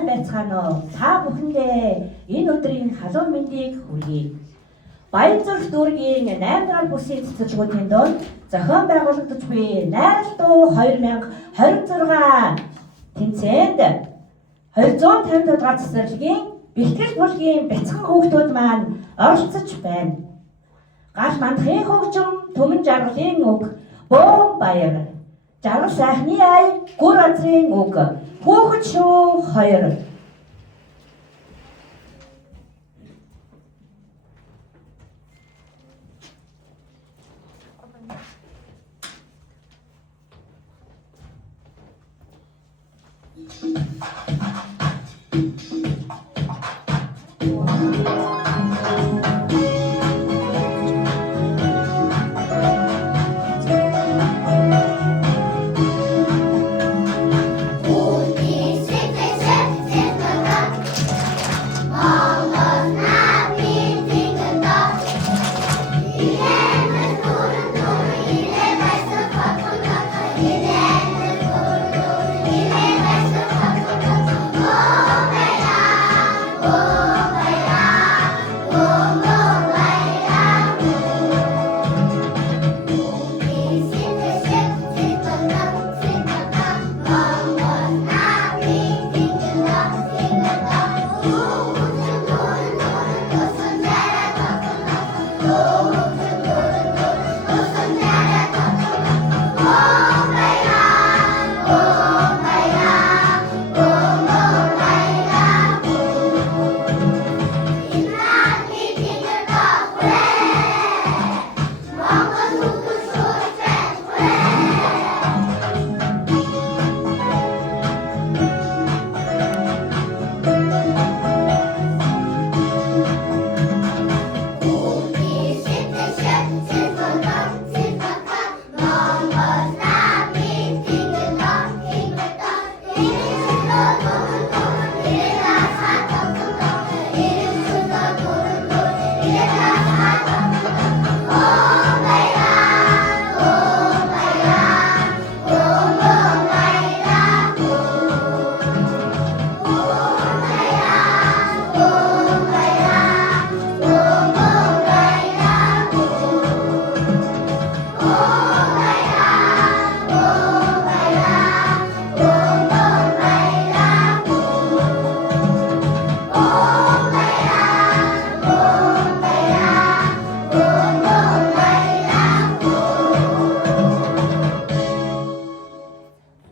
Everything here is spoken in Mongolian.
сайн байцгаана уу? Та бүхэндээ энэ өдрийн халуун мэндийг хүргэе. Баянзүрх дүүргийн 8 дугаар бүсийн цэцэрлэгүүдийн донд зохион байгуулагдаж буй найрал дуу 2026 тэмцээнд 250 дугаар цэцэрлэгийн бэлтгэл бүлгийн бяцхан хүүхдүүд маань оролцож байна. Гал мандахын хөгжим, түмэн жаргалын үг, бөөн баяр, жаргал сайхны ай, гүр азрын үг, хүүхэд шүү 2.